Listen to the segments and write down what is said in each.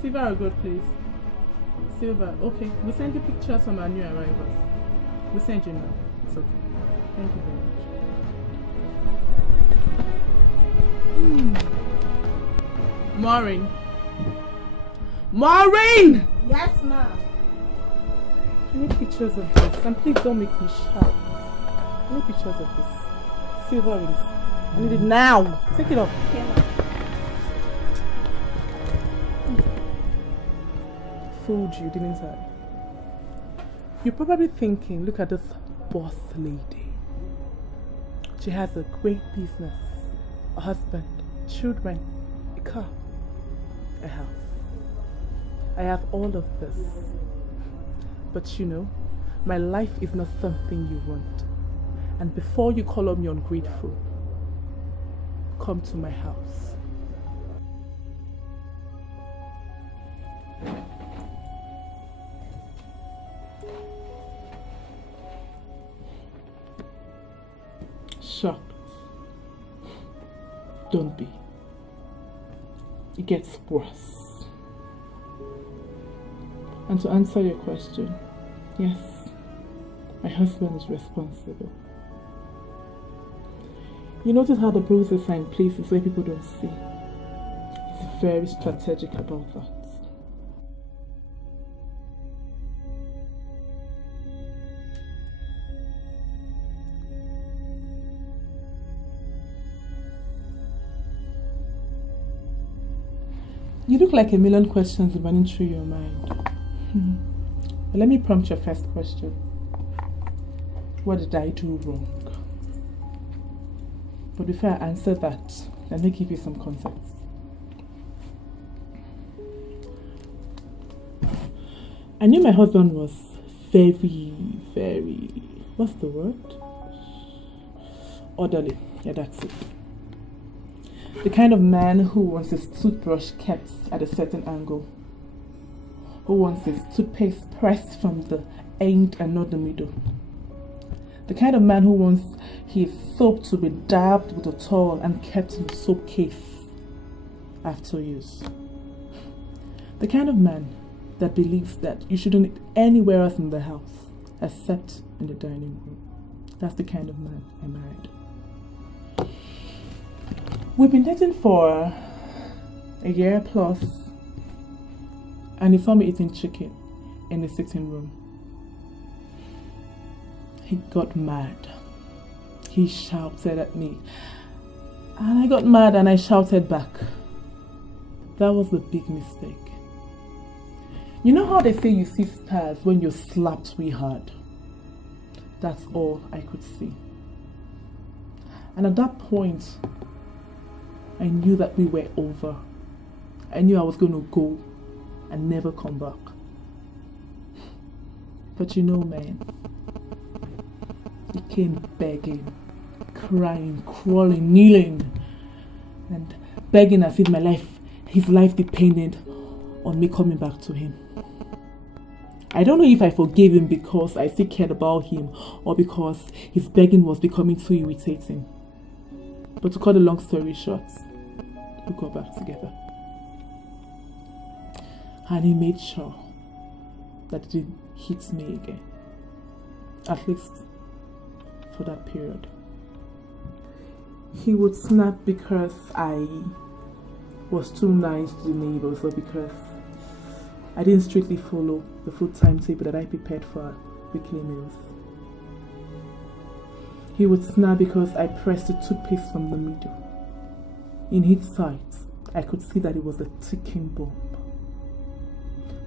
Silver or gold, please? Silver. Okay. We'll send you pictures from our new arrivals. We'll send you now. It's okay. Thank you very much. Maureen. Maureen! Yes, ma'am. I need pictures of this. And please don't make me shout. I need pictures of this. Silver rings. I need it now. Take it off. Okay, ma'am. Fooled you, didn't I? You're probably thinking, look at this boss lady. She has a great business, a husband, children, a car, a house. I have all of this. But you know, my life is not something you want. And before you call me ungrateful, come to my house. Shocked. Don't be. It gets worse. And to answer your question, yes, my husband is responsible. You notice how the bruises are in places where people don't see. He's very strategic about that. You look like a million questions running through your mind. But let me prompt your first question. What did I do wrong? But before I answer that, let me give you some context. I knew my husband was very, what's the word? Orderly. Yeah, that's it. The kind of man who wants his toothbrush kept at a certain angle. Who wants his toothpaste pressed from the end and not the middle. The kind of man who wants his soap to be dabbed with a towel and kept in the soap case after use. The kind of man that believes that you shouldn't eat anywhere else in the house except in the dining room. That's the kind of man I married. We've been dating for a year plus, and he saw me eating chicken in the sitting room. He got mad. He shouted at me, and I got mad and I shouted back. That was the big mistake. You know how they say you see stars when you're slapped way hard? That's all I could see. And at that point, I knew that we were over. I knew I was going to go and never come back. But you know, man, he came begging, crying, crawling, kneeling, and begging as if his life depended on me coming back to him. I don't know if I forgave him because I still cared about him or because his begging was becoming too irritating. But to cut a long story short, we got back together. And he made sure that it didn't hit me again. At least for that period. He would snap because I was too nice to the neighbors or because I didn't strictly follow the food timetable that I prepared for our weekly meals. He would snap because I pressed the toothpaste from the middle. In his sight, I could see that it was a ticking bomb.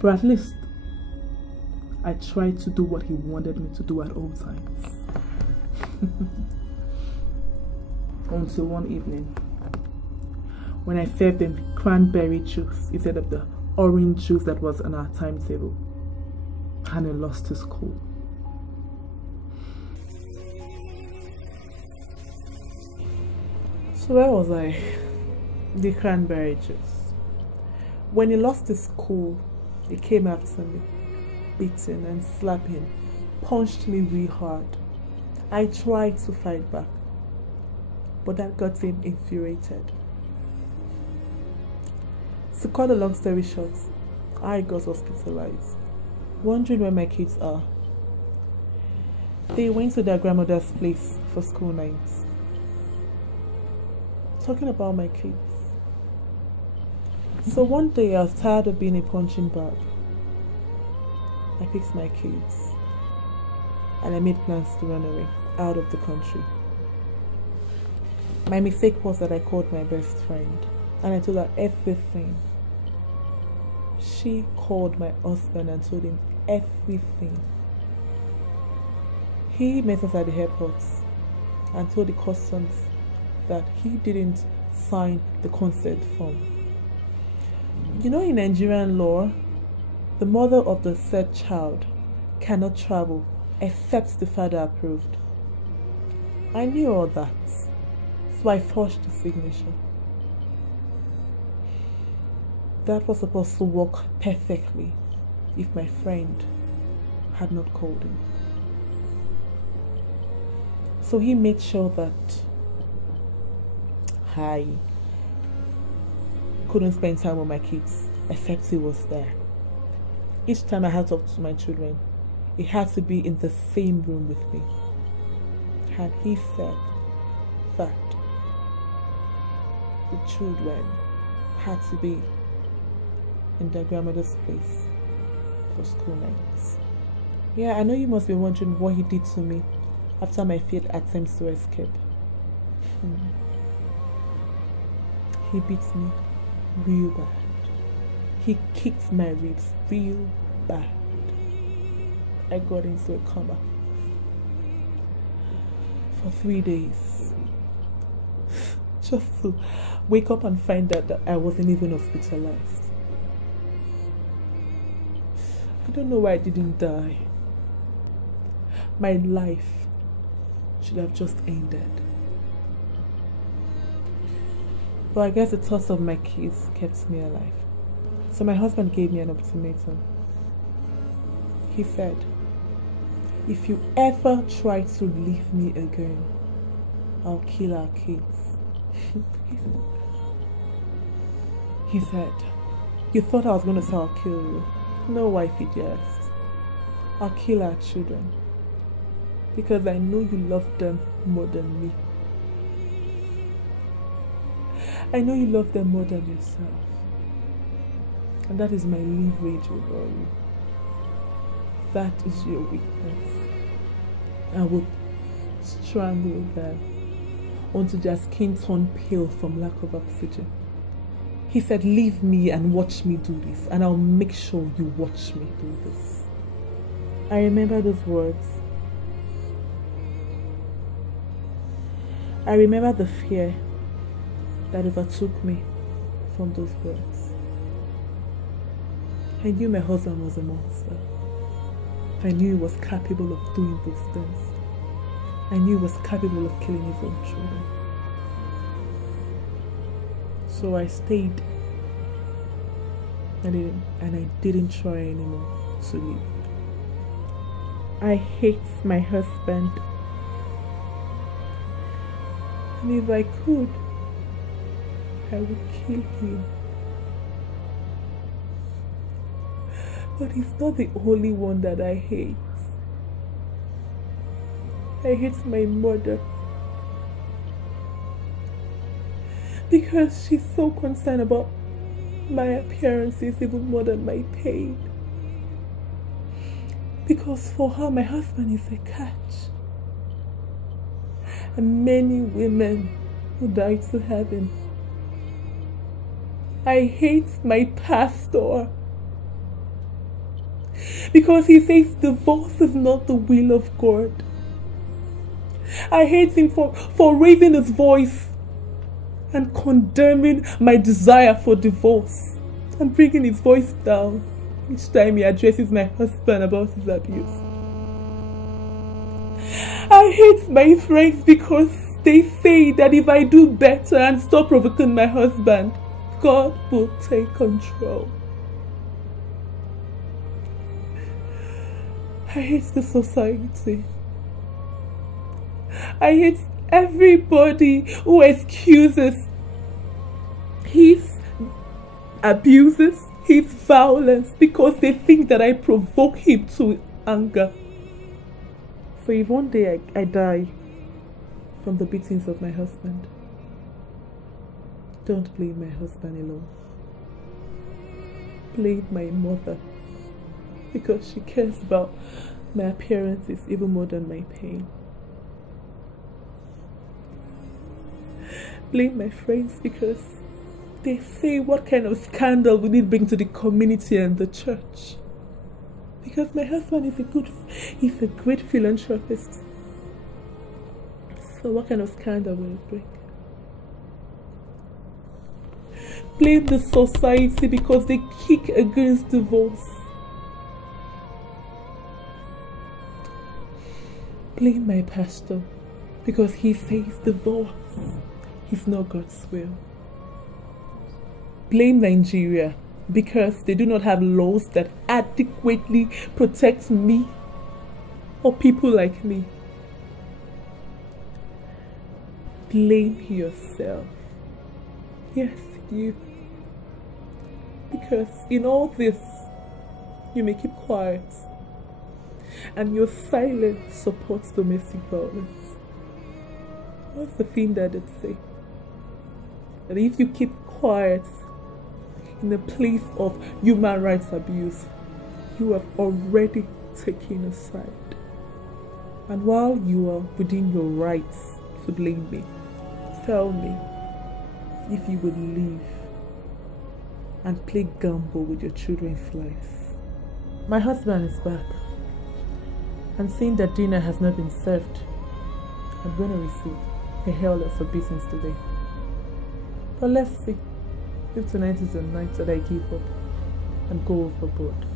But at least, I tried to do what he wanted me to do at all times. Until one evening, when I served him cranberry juice instead of the orange juice that was on our timetable, and he lost his cool. So where was I? The cranberry juice. When he lost his cool, he came after me, beating and slapping, punched me really hard. I tried to fight back, but that got him infuriated. To cut a long story short, I got hospitalized, wondering where my kids are. They went to their grandmother's place for school nights. Talking about my kids. So one day I was tired of being a punching bag. I picked my kids and I made plans to run away out of the country. My mistake was that I called my best friend and I told her everything. She called my husband and told him everything. He met us at the airport and told the customs that he didn't sign the consent form. You know, in Nigerian law, the mother of the said child cannot travel except the father approved. I knew all that, so I forged the signature. That was supposed to work perfectly if my friend had not called him. So he made sure that I couldn't spend time with my kids except he was there. Each time I had to talk to my children, it had to be in the same room with me. And he said that the children had to be in their grandmother's place for school nights. Yeah, I know you must be wondering what he did to me after my failed attempts to escape. He beat me real bad. He kicked my ribs real bad. I got into a coma for 3 days. Just to wake up and find out that I wasn't even hospitalized. I don't know why I didn't die. My life should have just ended. But I guess the thoughts of my kids kept me alive. So my husband gave me an ultimatum. He said, if you ever try to leave me again, I'll kill our kids. He said, you thought I was going to say I'll kill you. No, wifey dearest. I'll kill our children. Because I know you love them more than me. I know you love them more than yourself. And that is my leverage over you. That is your weakness. I will strangle them until their skin turned pale from lack of oxygen. He said, leave me and watch me do this, and I'll make sure you watch me do this. I remember those words. I remember the fear that overtook me from those words. I knew my husband was a monster. I knew he was capable of doing those things. I knew he was capable of killing his own children. So I stayed and I didn't try anymore to leave. I hate my husband. And if I could, I would kill him. But he's not the only one that I hate. I hate my mother. Because she's so concerned about my appearances even more than my pain. Because for her, my husband is a catch. And many women who die to have him. I hate my pastor. Because he says divorce is not the will of God. I hate him for raising his voice and condemning my desire for divorce and bringing his voice down each time he addresses my husband about his abuse. I hate my friends because they say that if I do better and stop provoking my husband, God will take control. I hate the society. I hate everybody who excuses his abuses, his violence because they think that I provoke him to anger. So if one day I die from the beatings of my husband, don't blame my husband alone. Blame my mother, because she cares about my appearances even more than my pain. Blame my friends, because they say, what kind of scandal will it bring to the community and the church? Because my husband is a great philanthropist. So what kind of scandal will it bring? Blame the society because they kick against divorce. Blame my pastor because he says divorce is not God's will. Blame Nigeria because they do not have laws that adequately protect me or people like me. Blame yourself. Yes, you. Because in all this, you may keep quiet, and your silence supports domestic violence. What's the thing that it say? That if you keep quiet in the place of human rights abuse, you have already taken a side. And while you are within your rights to blame me, tell me if you would leave and play gamble with your children's lives. My husband is back, and seeing that dinner has not been served, I'm going to receive a hell lot of business today. But let's see if tonight is the night that I give up and go overboard.